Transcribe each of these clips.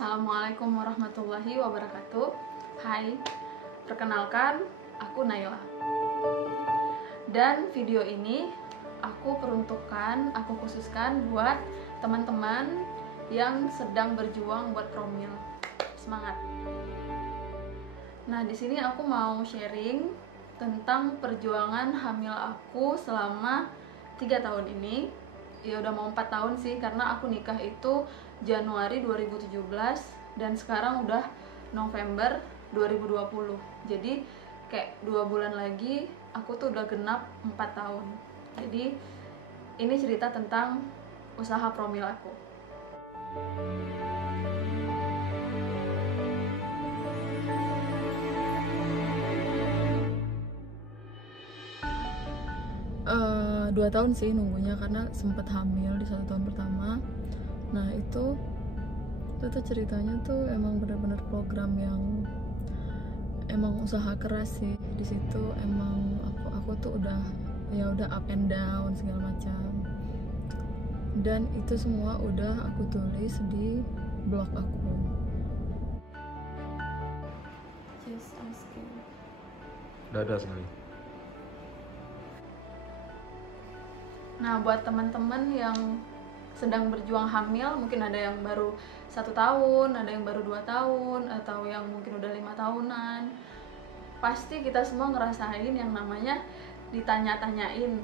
Assalamualaikum warahmatullahi wabarakatuh. Hai, perkenalkan aku Naila. Dan video ini aku khususkan buat teman-teman yang sedang berjuang buat promil. Semangat. Nah, di sini aku mau sharing tentang perjuangan hamil aku selama 3 tahun ini. Ya udah mau 4 tahun sih, karena aku nikah itu Januari 2017 dan sekarang udah November 2020. Jadi kayak 2 bulan lagi aku tuh udah genap 4 tahun. Jadi ini cerita tentang usaha promil aku. Dua tahun sih nunggunya, karena sempet hamil di 1 tahun pertama. Nah itu tuh ceritanya tuh emang bener-bener program yang emang usaha keras sih. Di situ emang aku tuh udah up and down segala macam, dan itu semua udah aku tulis di blog aku. Just asking. Dada sekali. Nah, buat teman-teman yang sedang berjuang hamil, mungkin ada yang baru 1 tahun, ada yang baru 2 tahun, atau yang mungkin udah 5 tahunan. Pasti kita semua ngerasain yang namanya ditanya-tanyain,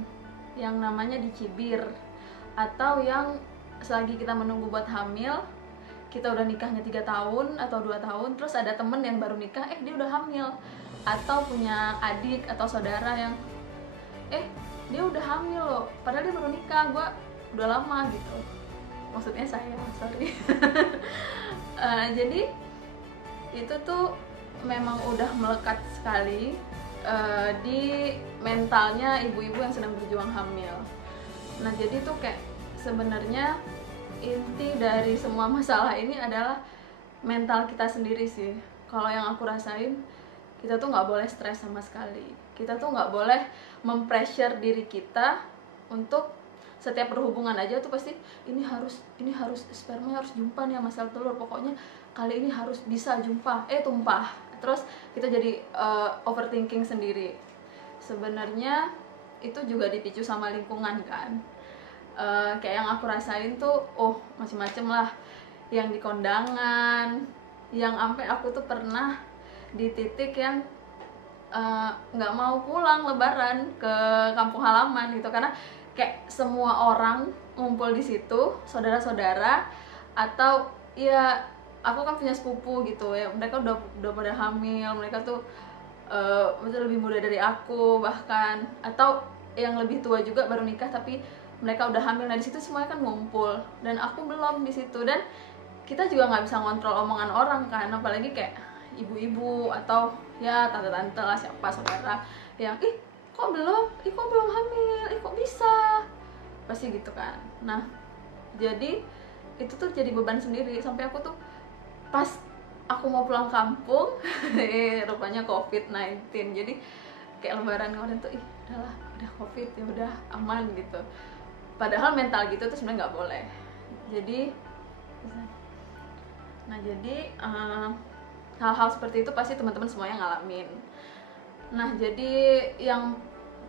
yang namanya dicibir, atau yang selagi kita menunggu buat hamil, kita udah nikahnya 3 tahun atau 2 tahun, terus ada temen yang baru nikah, dia udah hamil, atau punya adik atau saudara yang dia udah hamil loh, padahal dia baru nikah, gue udah lama gitu. Maksudnya saya, sorry. Jadi itu tuh memang udah melekat sekali di mentalnya ibu-ibu yang sedang berjuang hamil. Nah jadi tuh kayak sebenarnya inti dari semua masalah ini adalah mental kita sendiri sih. Kalau yang aku rasain, kita tuh nggak boleh stres sama sekali. Kita tuh nggak boleh mempressure diri kita untuk setiap berhubungan aja tuh pasti ini harus sperma harus jumpa nih sama sel telur, pokoknya kali ini harus bisa jumpa, tumpah. Terus kita jadi overthinking sendiri. Sebenarnya itu juga dipicu sama lingkungan kan. Kayak yang aku rasain tuh macem-macem lah, yang di kondangan, yang sampai aku tuh pernah di titik yang nggak mau pulang lebaran ke kampung halaman gitu, karena kayak semua orang ngumpul di situ, saudara-saudara, atau ya aku kan punya sepupu gitu ya, mereka udah pada hamil, mereka tuh lebih muda dari aku bahkan, atau yang lebih tua juga baru nikah tapi mereka udah hamil. Nah di situ semuanya kan ngumpul dan aku belum di situ, dan kita juga nggak bisa ngontrol omongan orang kan, apalagi kayak ibu-ibu atau ya tante-tante lah, siapa saudara yang kok belum hamil, kok bisa, pasti gitu kan. Nah jadi itu tuh jadi beban sendiri, sampai aku tuh pas aku mau pulang kampung rupanya COVID-19, jadi kayak lebaran kemarin tuh udah COVID, ya udah aman gitu, padahal mental gitu tuh sebenarnya nggak boleh. Jadi hal-hal seperti itu pasti teman-teman semuanya ngalamin. Nah, jadi yang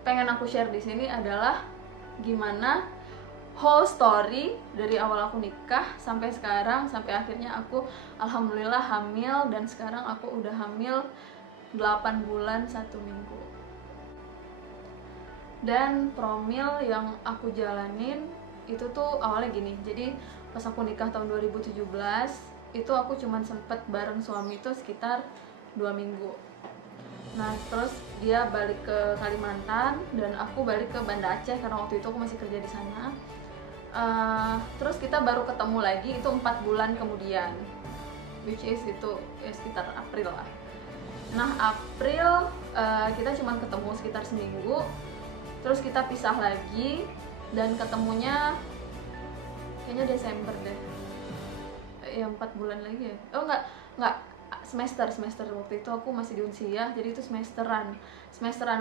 pengen aku share di sini adalah gimana whole story dari awal aku nikah sampai sekarang, sampai akhirnya aku alhamdulillah hamil, dan sekarang aku udah hamil 8 bulan 1 minggu. Dan promil yang aku jalanin itu tuh awalnya gini. Jadi pas aku nikah tahun 2017 itu aku cuman sempet bareng suami itu sekitar 2 minggu. Nah terus dia balik ke Kalimantan dan aku balik ke Banda Aceh karena waktu itu aku masih kerja di sana. Terus kita baru ketemu lagi itu 4 bulan kemudian, which is itu ya sekitar April lah. Nah April kita cuman ketemu sekitar seminggu, terus kita pisah lagi dan ketemunya kayaknya Desember deh. Ya 4 bulan lagi ya. Enggak, semester waktu itu aku masih di Unsiah, jadi itu semesteran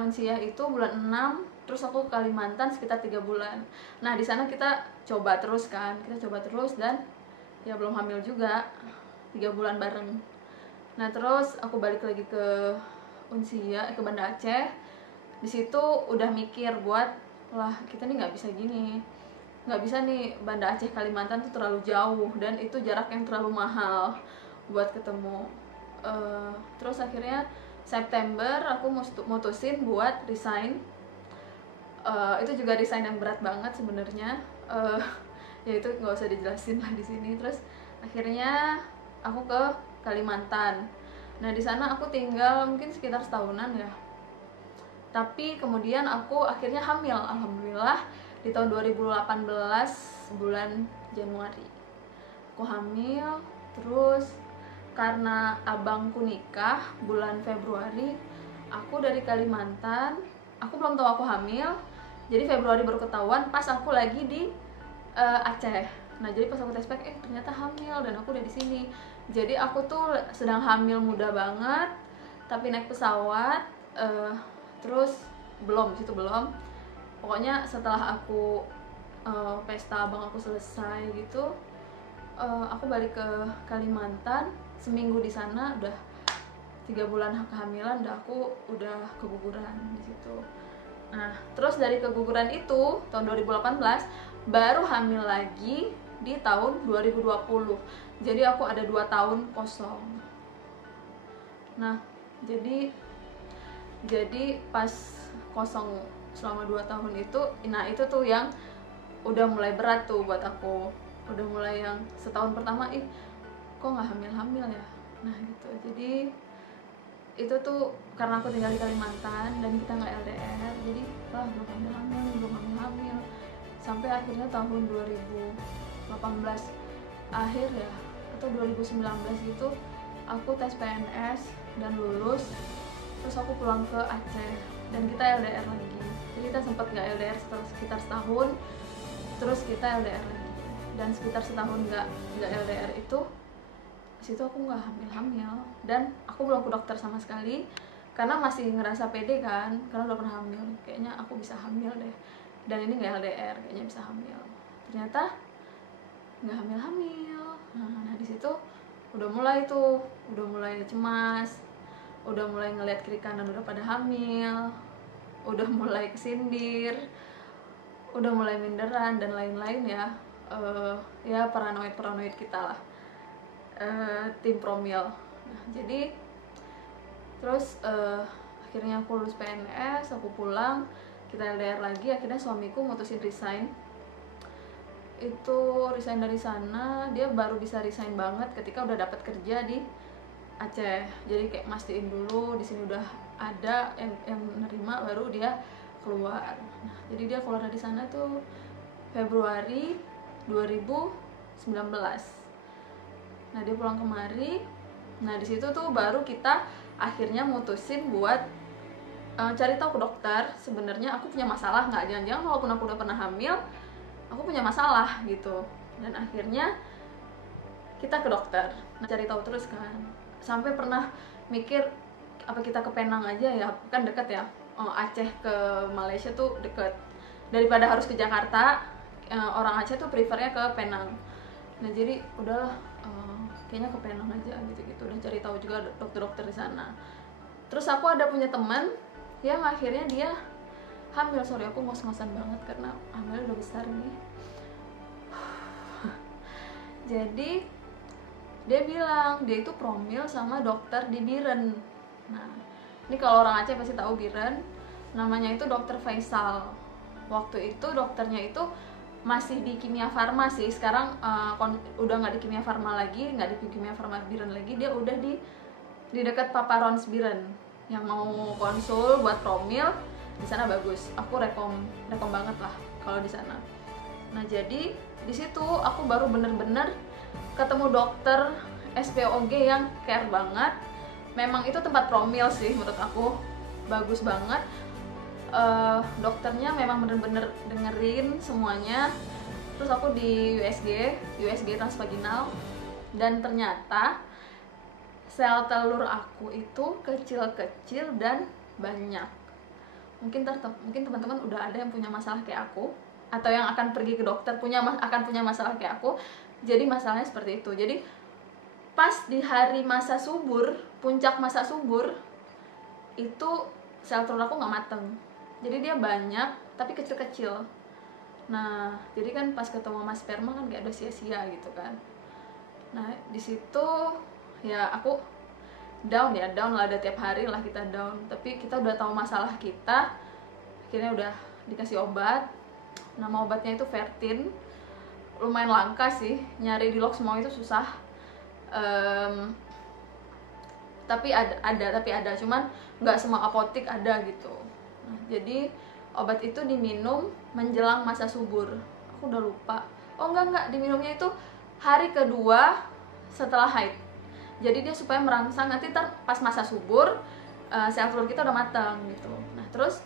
Unsiah itu bulan 6, terus aku ke Kalimantan sekitar 3 bulan. Nah di sana kita coba terus dan ya belum hamil juga. 3 bulan bareng. Nah terus aku balik lagi ke Unsia, ke Banda Aceh. Di situ udah mikir buat, lah kita nih nggak bisa gini, nggak bisa nih, Banda Aceh Kalimantan tuh terlalu jauh dan itu jarak yang terlalu mahal buat ketemu. Terus akhirnya September aku mutusin buat resign. Itu juga resign yang berat banget sebenarnya. Ya itu nggak usah dijelasin lah di sini. Terus akhirnya aku ke Kalimantan. Nah di sana aku tinggal mungkin sekitar setahunan ya. Tapi kemudian aku akhirnya hamil, alhamdulillah di tahun 2018 bulan Januari. Aku hamil, terus karena abangku nikah bulan Februari, aku dari Kalimantan, aku belum tahu aku hamil. Jadi Februari baru ketahuan pas aku lagi di Aceh. Nah jadi pas aku tes pack, ternyata hamil dan aku udah di sini. Jadi aku tuh sedang hamil muda banget, tapi naik pesawat, terus situ belum. Pokoknya setelah aku pesta abang aku selesai gitu, aku balik ke Kalimantan. Seminggu di sana udah 3 bulan kehamilan, aku udah keguguran di situ. Nah terus dari keguguran itu tahun 2018 baru hamil lagi di tahun 2020. Jadi aku ada 2 tahun kosong. Nah jadi pas kosong selama 2 tahun itu, nah itu tuh yang udah mulai berat tuh buat aku. Udah mulai yang setahun pertama, kok nggak hamil-hamil ya. Nah gitu. Jadi itu tuh karena aku tinggal di Kalimantan dan kita nggak LDR, jadi belum hamil sampai akhirnya tahun 2018 akhir ya, atau 2019 gitu aku tes PNS dan lulus. Terus aku pulang ke Aceh dan kita LDR lagi. Jadi kita sempat nggak LDR sekitar setahun, terus kita LDR lagi. Dan sekitar setahun nggak LDR itu, situ aku nggak hamil dan aku belum ke dokter sama sekali karena masih ngerasa pede kan, karena udah pernah hamil, kayaknya aku bisa hamil deh, dan ini nggak LDR, kayaknya bisa hamil. Ternyata nggak hamil. Nah di situ udah mulai cemas, udah mulai ngeliat kiri kanan udah pada hamil, udah mulai kesindir, udah mulai minderan dan lain-lain ya. Ya paranoid kita lah. Tim promil. Nah, jadi terus akhirnya aku lulus PNS, aku pulang, kita LDR lagi. Akhirnya suamiku mutusin resign. Itu resign dari sana, dia baru bisa resign banget ketika udah dapat kerja di Aceh. Jadi kayak mastiin dulu di sini udah ada yang nerima, baru dia keluar. Nah, jadi dia keluar dari sana tuh Februari 2019. Nah dia pulang kemari. Nah di situ tuh baru kita akhirnya mutusin buat cari tahu ke dokter. Sebenarnya aku punya masalah nggak? Jangan-jangan walaupun aku udah pernah hamil, aku punya masalah gitu. Dan akhirnya kita ke dokter. Nah cari tahu terus kan. Sampai pernah mikir apa kita ke Penang aja ya, kan deket ya. Aceh ke Malaysia tuh deket. Daripada harus ke Jakarta, orang Aceh tuh prefernya ke Penang. Nah jadi udahlah, kayaknya ke Penang aja gitu. Udah cari tahu juga dokter-dokter di sana. Terus aku ada punya teman yang akhirnya dia hamil. Sorry aku ngos-ngosan banget karena hamil udah besar nih. Jadi dia bilang dia itu promil sama dokter di Biren. Nah ini kalau orang Aceh pasti tahu Biren. Namanya itu Dokter Faisal. Waktu itu dokternya itu masih di Kimia Farma sih. Sekarang udah nggak di Kimia Farma lagi, nggak di Kimia Farma Biren lagi. Dia udah di dekat Paparons Biren. Yang mau konsul buat promil di sana bagus. Aku rekom banget lah kalau di sana. Nah jadi di situ aku baru bener-bener ketemu dokter SPOG yang care banget. Memang itu tempat promil sih menurut aku, bagus banget. Dokternya memang bener-bener dengerin semuanya. Terus aku di USG transvaginal, dan ternyata sel telur aku itu kecil-kecil dan banyak. Mungkin teman-teman udah ada yang punya masalah kayak aku, atau yang akan pergi ke dokter akan punya masalah kayak aku. Jadi masalahnya seperti itu. Jadi pas di hari masa subur, puncak masa subur, itu sel telur aku nggak mateng, jadi dia banyak tapi kecil-kecil. Nah jadi kan pas ketemu sama sperma kan kayak ada sia-sia gitu kan. Nah di situ ya aku down lah, ada tiap hari lah kita down, tapi kita udah tahu masalah kita, akhirnya udah dikasih obat. Nama obatnya itu Fertin, lumayan langka sih, nyari di Lox Mall itu susah. Tapi ada, cuman nggak semua apotik ada gitu. Nah, jadi obat itu diminum menjelang masa subur. Aku udah lupa. Oh enggak, diminumnya itu hari kedua setelah haid. Jadi dia supaya merangsang nanti pas masa subur sel telur kita udah matang gitu. Nah terus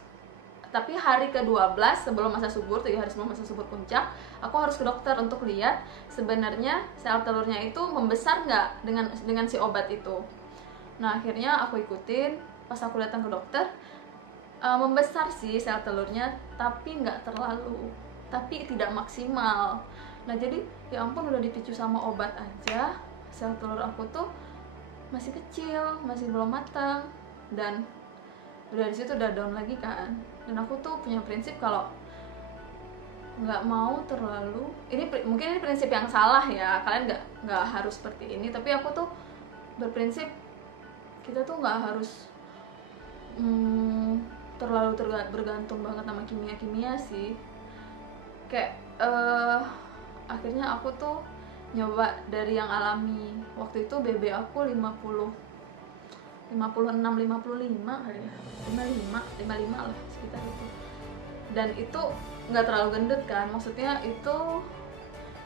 tapi hari ke-12 sebelum masa subur, 3 hari sebelum masa subur puncak, aku harus ke dokter untuk lihat sebenarnya sel telurnya itu membesar nggak dengan si obat itu. Nah akhirnya aku ikutin, pas aku datang ke dokter, membesar sih sel telurnya, tapi nggak terlalu, tapi tidak maksimal. Nah jadi ya ampun, udah dipicu sama obat aja sel telur aku tuh masih kecil, masih belum matang, dan udah di situ udah down lagi kan. Dan aku tuh punya prinsip kalau nggak mau terlalu, mungkin ini prinsip yang salah ya, kalian nggak harus seperti ini, tapi aku tuh berprinsip kita tuh nggak harus terlalu bergantung banget sama kimia sih. Kayak akhirnya aku tuh nyoba dari yang alami. Waktu itu BB aku 56, 55 kali ya, 55 lah sekitar itu. Dan itu nggak terlalu gendut kan, maksudnya itu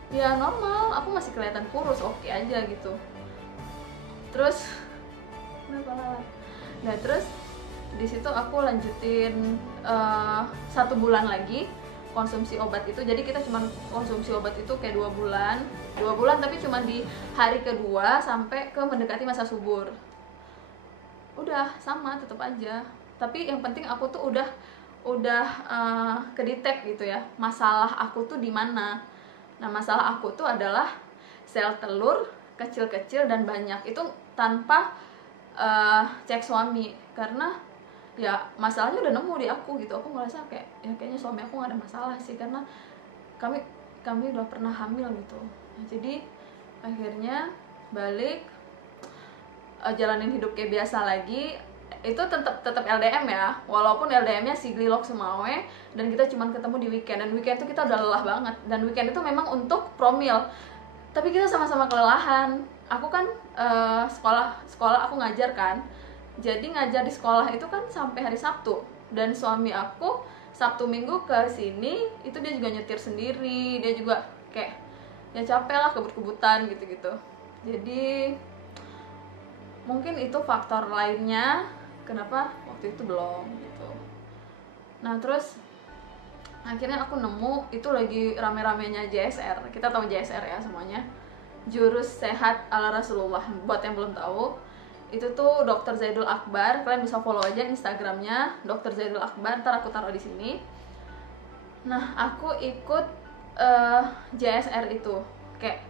ya normal, aku masih kelihatan kurus, oke aja gitu. Terus nah terus di situ aku lanjutin 1 bulan lagi konsumsi obat itu. Jadi kita cuma konsumsi obat itu kayak 2 bulan, tapi cuma di hari kedua sampai ke mendekati masa subur. Udah sama, tetap aja. Tapi yang penting aku tuh udah kedetek gitu ya, masalah aku tuh di mana. Nah masalah aku tuh adalah sel telur kecil-kecil dan banyak, itu tanpa cek suami, karena ya masalahnya udah nemu di aku gitu. Aku ngerasa kayak ya kayaknya suami aku gak ada masalah sih, karena kami udah pernah hamil gitu. Nah, jadi akhirnya balik jalanin hidup kayak biasa lagi. Itu tetap LDM ya, walaupun LDM-nya Sigli Lox Sumawe, dan kita cuma ketemu di weekend, dan weekend itu kita udah lelah banget, dan weekend itu memang untuk promil, tapi kita sama-sama kelelahan. Aku kan sekolah aku ngajar kan, jadi ngajar di sekolah itu kan sampai hari Sabtu, dan suami aku Sabtu Minggu ke sini itu dia juga nyetir sendiri, dia juga kayak ya capek lah, kebut-kebutan gitu-gitu. Jadi mungkin itu faktor lainnya kenapa waktu itu belum gitu. Nah terus akhirnya aku nemu, itu lagi rame-ramenya JSR. Kita tahu JSR ya semuanya, Jurus Sehat ala Rasulullah. Buat yang belum tahu, itu tuh Dr. Zaidul Akbar. Kalian bisa follow aja Instagramnya Dr. Zaidul Akbar, ntar aku taruh di sini. Nah aku ikut JSR itu, kayak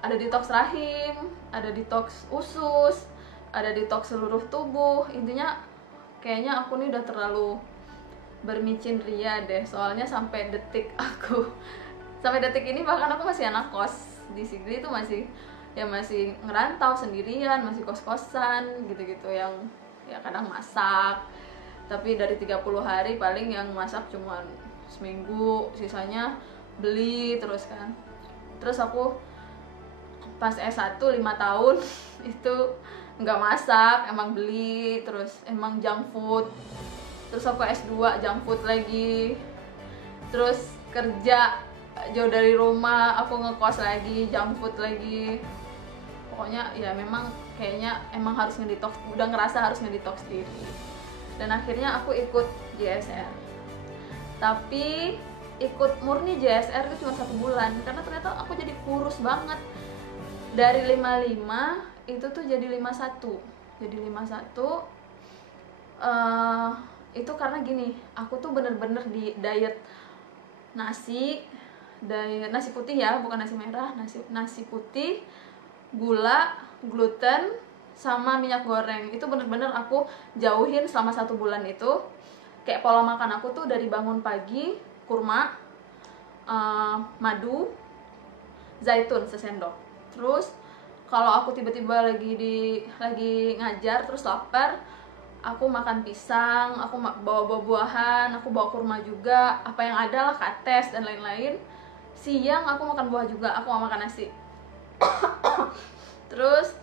ada detox rahim, ada detox usus, ada detox seluruh tubuh. Intinya kayaknya aku nih udah terlalu bermicin ria deh, soalnya sampai detik ini bahkan aku masih anak kos di Sigli, itu masih ngerantau sendirian, masih kos-kosan gitu-gitu, yang ya kadang masak, tapi dari 30 hari paling yang masak cuma seminggu, sisanya beli terus kan. Terus aku pas S1 5 tahun itu nggak masak, emang beli, terus emang junk food. Terus aku S2 junk food lagi, terus kerja jauh dari rumah, aku ngekos lagi, junk food lagi. Pokoknya ya memang kayaknya emang harus ngedetox, udah ngerasa harus ngedetox diri. Dan akhirnya aku ikut JSR, tapi ikut murni JSR itu cuma 1 bulan, karena ternyata aku jadi kurus banget. Dari 55 itu tuh jadi 51. Jadi 51 itu karena gini, aku tuh bener-bener di diet nasi putih ya, bukan nasi merah, nasi putih, gula, gluten, sama minyak goreng. Itu bener-bener aku jauhin selama 1 bulan itu. Kayak pola makan aku tuh dari bangun pagi, kurma, madu, zaitun sesendok. Terus kalau aku tiba-tiba lagi ngajar terus lapar, aku makan pisang, aku bawa buah-buahan, aku bawa kurma juga, apa yang ada lah, kates dan lain-lain. Siang aku makan buah juga, aku gak makan nasi. Terus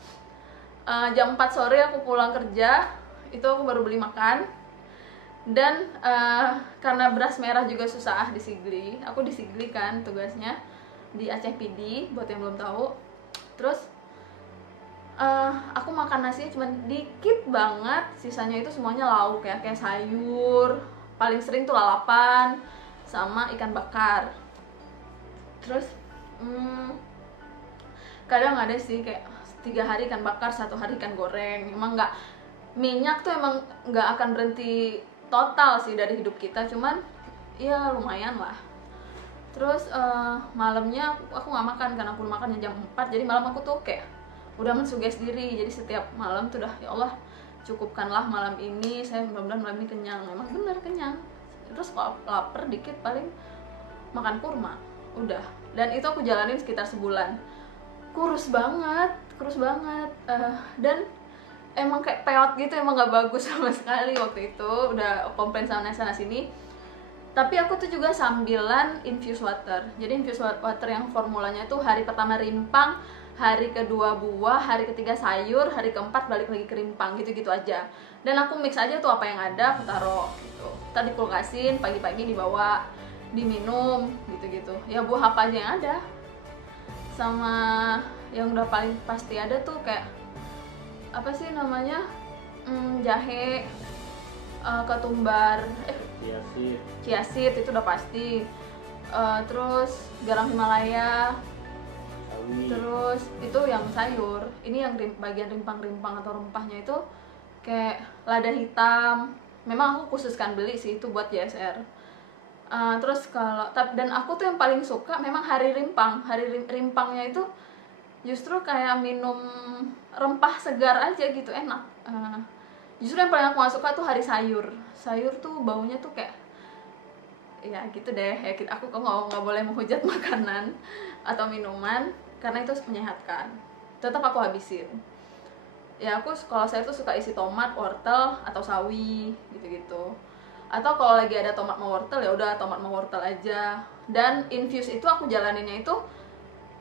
jam 4 sore aku pulang kerja, itu aku baru beli makan. Dan karena beras merah juga susah di Sigli, aku di Sigli kan tugasnya di Aceh PD buat yang belum tahu. Terus aku makan nasinya cuma dikit banget, sisanya itu semuanya lauk ya, kayak sayur, paling sering tuh lalapan sama ikan bakar. Terus kadang ada sih kayak 3 hari ikan bakar, 1 hari ikan goreng. Emang nggak, minyak tuh emang nggak akan berhenti total sih dari hidup kita, cuman ya lumayan lah. Terus malamnya aku nggak makan karena aku makannya jam 4, jadi malam aku tuh kayak udah mensuges diri. Jadi setiap malam tuh udah, ya Allah cukupkanlah malam ini, saya mudah-mudahan malam ini kenyang. Emang bener kenyang. Terus kalau lapar dikit paling makan kurma, udah. Dan itu aku jalanin sekitar sebulan. Kurus banget. Dan emang kayak peot gitu, emang nggak bagus sama sekali waktu itu. Udah komplain sana sini. Tapi aku tuh juga sambilan infuse water. Jadi infuse water yang formulanya tuh hari pertama rimpang, hari kedua buah, hari ketiga sayur, hari keempat balik lagi ke rimpang, gitu-gitu aja. Dan aku mix aja tuh apa yang ada, aku taruh gitu. Tadi kulkasin, pagi-pagi dibawa, diminum, gitu-gitu. Ya buah apa aja yang ada. Sama yang udah paling pasti ada tuh kayak apa sih namanya, jahe, ketumbar, chia seed itu udah pasti. Terus garam Himalaya, terus itu yang sayur. Ini yang bagian rimpang-rimpang atau rempahnya itu kayak lada hitam. Memang aku khususkan beli sih itu buat JSR. Terus dan aku tuh yang paling suka memang hari rimpang. Hari rimpangnya itu justru kayak minum rempah segar aja gitu, enak. Justru yang paling aku gak suka tuh hari sayur. Sayur tuh baunya tuh kayak, ya gitu deh ya, aku kok nggak boleh menghujat makanan atau minuman karena itu menyehatkan. Tetap aku habisin. Ya aku kalau saya tuh suka isi tomat, wortel atau sawi gitu-gitu. Atau kalau lagi ada tomat sama wortel, ya udah tomat sama wortel aja. Dan infuse itu aku jalaninnya itu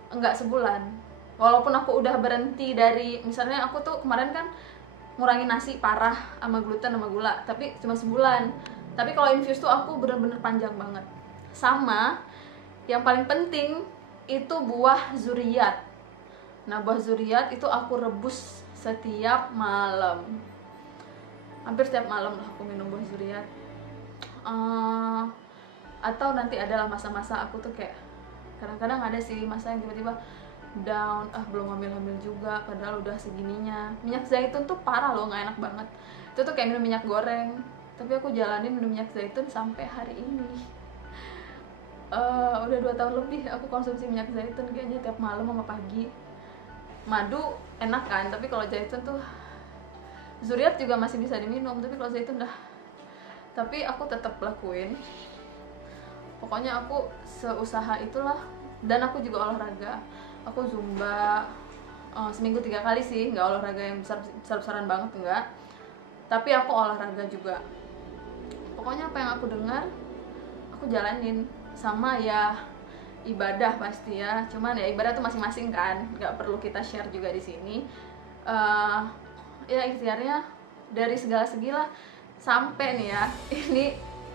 enggak sebulan. Walaupun aku udah berhenti dari, misalnya aku tuh kemarin kan ngurangin nasi parah sama gluten sama gula, tapi cuma sebulan. Tapi kalau infuse tuh aku bener-bener panjang banget. Sama yang paling penting itu buah zuriat. Nah buah zuriat itu aku rebus setiap malam, hampir setiap malam lah aku minum buah zuriat. Atau nanti adalah masa-masa aku tuh kayak kadang-kadang ada sih masa yang tiba-tiba down, belum hamil juga padahal udah segininya. Minyak zaitun tuh parah loh, nggak enak banget. Itu tuh kayak minum minyak goreng, tapi aku jalanin minum minyak zaitun sampai hari ini. Udah 2 tahun lebih aku konsumsi minyak zaitun kayaknya tiap malam sama pagi. Madu enak kan, tapi kalau zaitun tuh, zuriat juga masih bisa diminum, tapi kalau zaitun dah. Tapi aku tetap lakuin. Pokoknya aku seusaha itulah. Dan aku juga olahraga. Aku zumba seminggu 3 kali sih, nggak olahraga yang besar-besaran banget, enggak. Tapi aku olahraga juga. Pokoknya apa yang aku dengar, aku jalanin. Sama ya ibadah pasti ya. Cuman ya ibadah tuh masing-masing kan, nggak perlu kita share juga di sini. Ya ikhtiarnya dari segala segi lah. Sampai nih ya,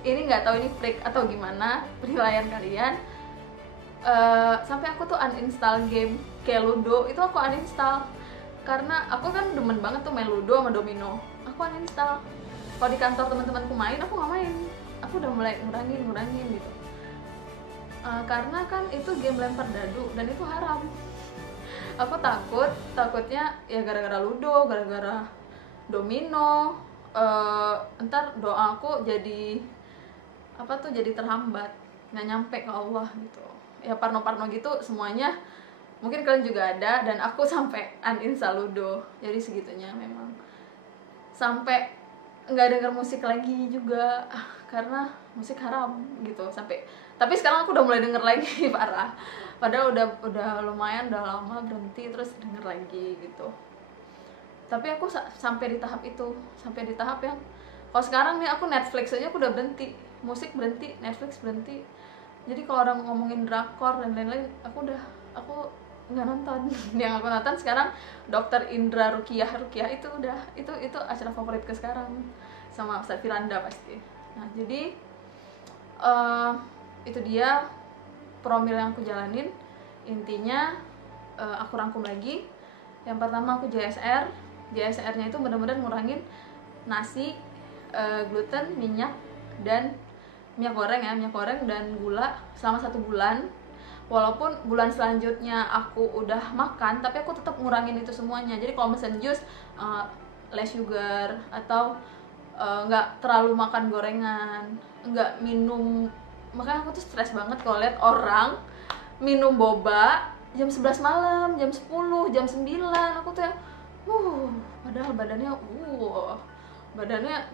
ini nggak tahu ini freak atau gimana penilaian kalian. Sampai aku tuh uninstall game kayak Ludo, itu aku uninstall karena aku kan demen banget tuh main Ludo sama Domino. Aku uninstall. Kalau di kantor teman-temanku main, aku nggak main. Aku udah mulai ngurangin gitu. Karena kan itu game lempar dadu dan itu haram. Aku takutnya ya gara-gara Ludo, gara-gara Domino, ntar doa aku jadi terhambat, nggak nyampe ke Allah gitu. Ya parno gitu semuanya Mungkin kalian juga ada, dan aku sampai uninstall Ludo. Jadi segitunya memang. Sampai nggak denger musik lagi juga karena musik haram gitu. Tapi sekarang aku udah mulai denger lagi parah. Padahal udah lumayan, udah lama berhenti terus denger lagi gitu. Tapi aku sampai di tahap itu, sampai di tahap yang kalau sekarang nih aku Netflix aja aku udah berhenti, musik berhenti, Netflix berhenti. Jadi kalau orang ngomongin drakor dan lain-lain, aku nggak nonton. Yang aku nonton sekarang Dokter Indra Rukiah itu udah itu acara favoritku sekarang, sama Ustaz Firanda pasti. Nah jadi itu dia promil yang aku jalanin. Intinya aku rangkum lagi. Yang pertama aku JSR-nya itu benar-benar ngurangin nasi, gluten, minyak goreng dan gula selama 1 bulan. Walaupun bulan selanjutnya aku udah makan, tapi aku tetap ngurangin itu semuanya. Jadi kalau mesen jus, less sugar, atau nggak terlalu makan gorengan, nggak minum. Makanya aku tuh stres banget kalau lihat orang minum boba jam 11 malam, jam 10, jam 9. Aku tuh ya, padahal badannya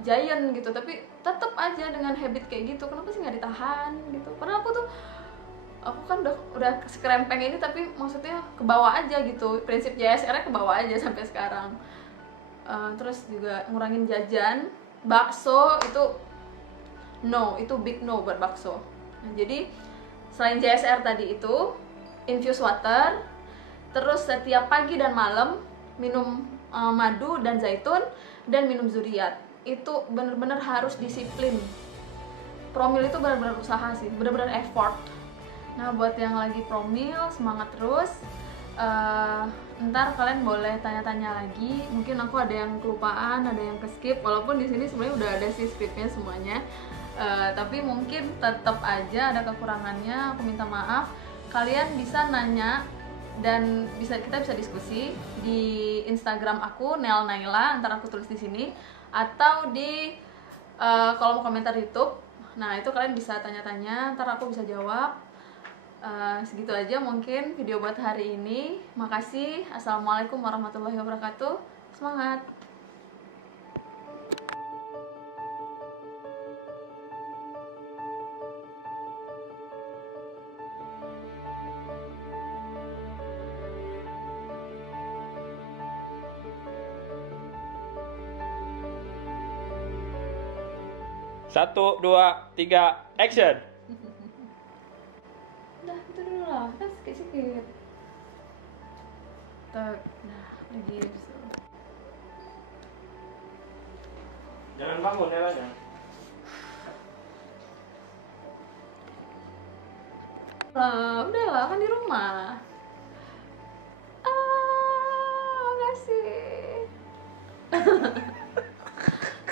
giant gitu, tapi tetap aja dengan habit kayak gitu. Kenapa sih nggak ditahan gitu? Padahal aku kan udah sekrempeng ini, tapi maksudnya ke bawah aja gitu. Prinsip JSR-nya ke bawah aja sampai sekarang. Terus juga ngurangin jajan. Bakso itu big no buat bakso. Nah, jadi selain JSR tadi itu infuse water, terus setiap pagi dan malam minum madu dan zaitun, dan minum zuriat. Itu bener-bener harus disiplin. Promil itu bener-bener usaha sih, bener-bener effort. Nah buat yang lagi promil, semangat terus. Ntar kalian boleh tanya-tanya lagi. Mungkin aku ada yang kelupaan, ada yang keskip. Walaupun di sini sebenarnya udah ada sih skripnya semuanya. Tapi mungkin tetap aja ada kekurangannya. Aku minta maaf. Kalian bisa nanya dan kita bisa diskusi di Instagram aku Nel Naila. Ntar aku tulis di sini atau di kolom komentar YouTube. Nah itu kalian bisa tanya-tanya. Ntar aku bisa jawab. Segitu aja mungkin video buat hari ini. Makasih. Assalamualaikum warahmatullahi wabarakatuh. Semangat. Satu, dua, tiga, action. Udah, itu dulu lah, kan sikit-sikit. Nah, lagi bisa. Jangan bangun ya, Lanya. Udah lah, kan di rumah. Makasih.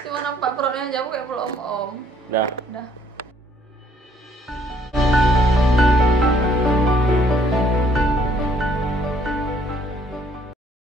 Cuma nampak perutnya jauh kayak belum om. Dah. Udah.